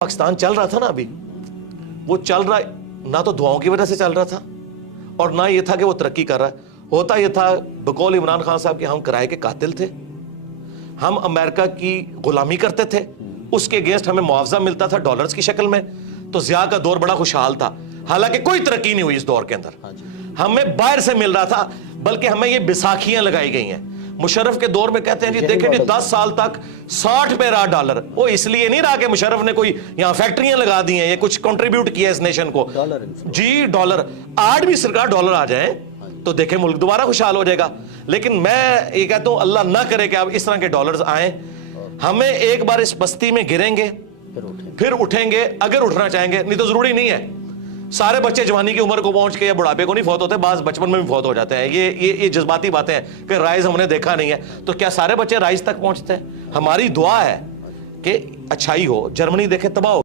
पाकिस्तान चल रहा था ना अभी, वो चल रहा ना तो दुआओं की वजह से चल रहा था और ना ये था कि वो तरक्की कर रहा है। होता ये था बकौल इमरान खान साहब कि हम किराए के कातिल थे, हम अमेरिका की गुलामी करते थे, उसके अगेंस्ट हमें मुआवजा मिलता था डॉलर्स की शक्ल में। तो जिया का दौर बड़ा खुशहाल था, हालांकि कोई तरक्की नहीं हुई इस दौर के अंदर। हमें बाहर से मिल रहा था, बल्कि हमें ये बैसाखियां लगाई गई हैं। मुशर्रफ के दौर में कहते हैं जी देखें जी 10 साल तक 60 पे रहा डॉलर। वो इसलिए नहीं रहा कि मुशर्रफ ने कोई यहाँ फैक्ट्रियां लगा दी हैं, ये कुछ कंट्रीब्यूट किया इस नेशन को जी। डॉलर आज भी सरकार डॉलर आ जाए तो देखें मुल्क दोबारा खुशहाल हो जाएगा। लेकिन मैं ये कहता हूं अल्लाह ना करे कि अब इस तरह के डॉलर्स आए। हमें एक बार इस बस्ती में गिरेंगे फिर उठेंगे, अगर उठना चाहेंगे, नहीं तो जरूरी नहीं है। सारे बच्चे जवानी की उम्र को पहुंच के या बुढ़ापे को नहीं फौत होते, बाज बचपन में भी फौत हो जाते हैं। ये जज्बाती बातें हैं कि राइज हमने देखा नहीं है। तो क्या सारे बच्चे राइज तक पहुंचते हैं? हमारी दुआ है कि अच्छाई हो। जर्मनी देखे तबाह हो